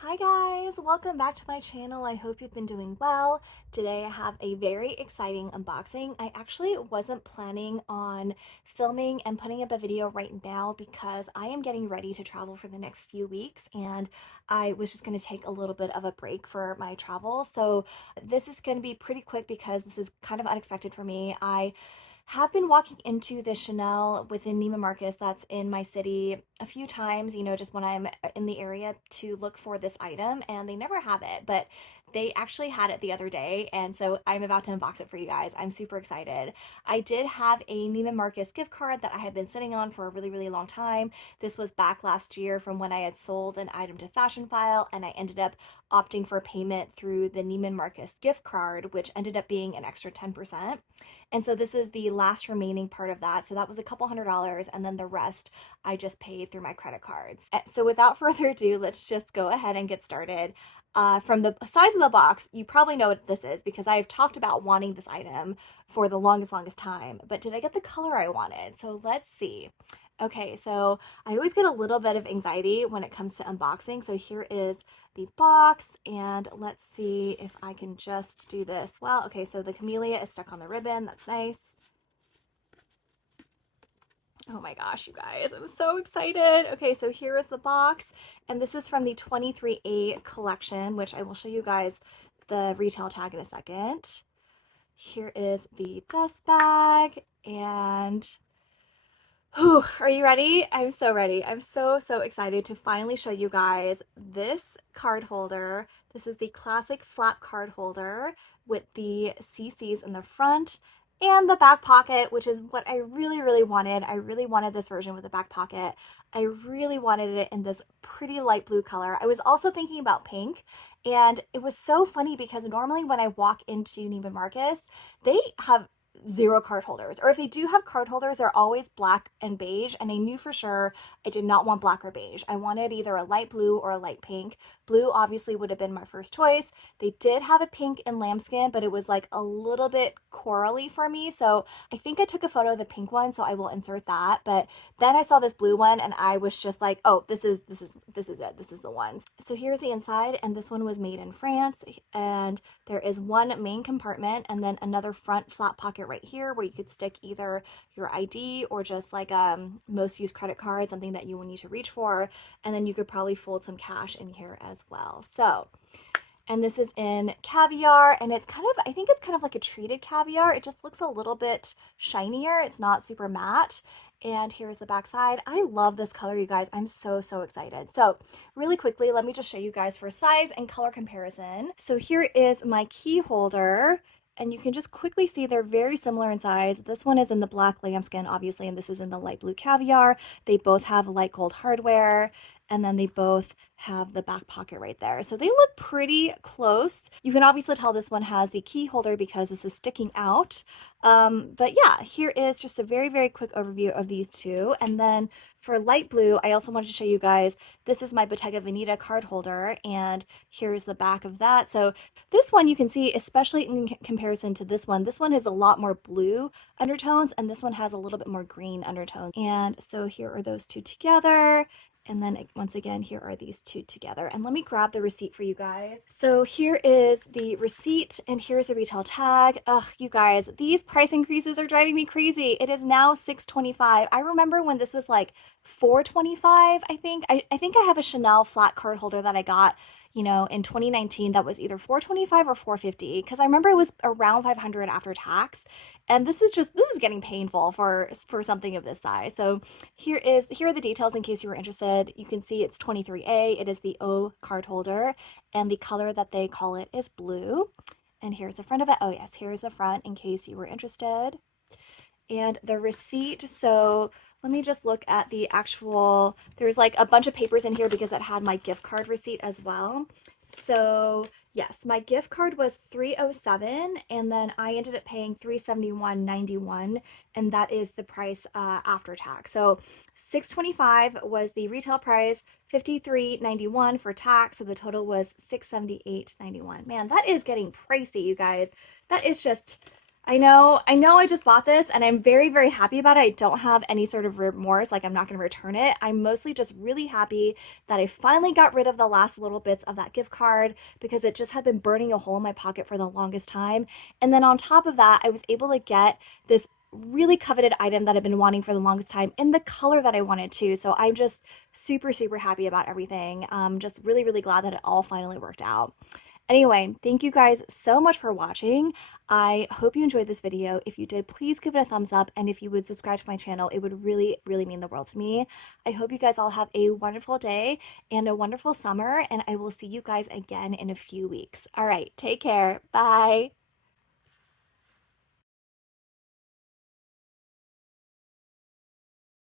Hi guys, welcome back to my channel. I hope you've been doing well. Today I have a very exciting unboxing. I actually wasn't planning on filming and putting up a video right now because I am getting ready to travel for the next few weeks and I was just going to take a little bit of a break for my travel. So this is going to be pretty quick because this is kind of unexpected for me. I have been walking into the Chanel within Neiman Marcus that's in my city a few times, just when I'm in the area to look for this item, and they never have it, but they actually had it the other day, and so I'm about to unbox it for you guys. I'm super excited. I did have a Neiman Marcus gift card that I had been sitting on for a really, really long time. This was back last year from when I had sold an item to Fashionphile, and I ended up opting for payment through the Neiman Marcus gift card, which ended up being an extra 10%. And so this is the last remaining part of that. So that was a couple $100, and then the rest I just paid through my credit cards. So without further ado, let's just go ahead and get started. From the size of the box, you probably know what this is because I've talked about wanting this item for the longest time. But did I get the color I wanted? So let's see. Okay, so I always get a little bit of anxiety when it comes to unboxing. So here is the box, and let's see if I can just do this. Well, okay, so the camellia is stuck on the ribbon. That's nice. Oh my gosh, you guys, I'm so excited. Okay, so here is the box, and this is from the 23A collection, which I will show you guys the retail tag in a second. Here is the dust bag, and whew, are you ready? I'm so ready. I'm so excited to finally show you guys this card holder. This is the classic flap card holder with the CCs in the front and the back pocket, which is what I really wanted. I really wanted this version with the back pocket. I really wanted it in this pretty light blue color. I was also thinking about pink, and it was so funny because normally when I walk into Neiman Marcus, they have zero card holders, or if they do have card holders, they're always black and beige, and I knew for sure I did not want black or beige. I wanted either a light blue or a light pink. Blue obviously would have been my first choice. They did have a pink in lambskin, but it was like a little bit corally for me, so I think I took a photo of the pink one, so I will insert that. But then I saw this blue one and I was just like, oh, this is it. This is the one. So here's the inside, and this one was made in France, and there is one main compartment and then another front flat pocket right here where you could stick either your ID or just like most used credit card, something that you will need to reach for. And then you could probably fold some cash in here as well. So, and this is in caviar, and it's kind of, I think it's kind of like a treated caviar. It just looks a little bit shinier. It's not super matte. And here's the back side. I love this color, you guys. I'm so excited. So really quickly, let me just show you guys for size and color comparison. So here is my key holder, and you can just quickly see they're very similar in size. This one is in the black lambskin, obviously, and this is in the light blue caviar. They both have light gold hardware, and then they both have the back pocket right there. So they look pretty close. You can obviously tell this one has the key holder because this is sticking out. But yeah, here is just a very quick overview of these two. And then for light blue, I also wanted to show you guys, this is my Bottega Veneta card holder, and here's the back of that. So this one you can see, especially in comparison to this one has a lot more blue undertones, and this one has a little bit more green undertones. And so here are those two together. And then once again, here are these two together. And let me grab the receipt for you guys. So here is the receipt, and here's the retail tag. Ugh, you guys, these price increases are driving me crazy. It is now $6.25. I remember when this was like $4.25, I think. I think I have a Chanel flat card holder that I got, in 2019 that was either $4.25 or $4.50, because I remember it was around $500 after tax. And this is getting painful for something of this size. So here are the details in case you were interested. You can see it's 23A. It is the O card holder, and the color that they call it is blue. And here's the front of it. Oh yes, here's the front in case you were interested. And the receipt, so let me just look at the actual, there's like a bunch of papers in here because it had my gift card receipt as well. So yes, my gift card was $307, and then I ended up paying $371.91, and that is the price after tax. So $625 was the retail price, $53.91 for tax, so the total was $678.91. Man, that is getting pricey, you guys. That is just, I just bought this and I'm very, very happy about it. I don't have any sort of remorse, like I'm not going to return it. I'm mostly just really happy that I finally got rid of the last little bits of that gift card because it just had been burning a hole in my pocket for the longest time. And then on top of that, I was able to get this really coveted item that I've been wanting for the longest time in the color that I wanted to. So I'm just super, super happy about everything. Just really, really glad that it all finally worked out. Anyway, thank you guys so much for watching. I hope you enjoyed this video. If you did, please give it a thumbs up. And if you would subscribe to my channel, it would really, really mean the world to me. I hope you guys all have a wonderful day and a wonderful summer. And I will see you guys again in a few weeks. All right, take care. Bye.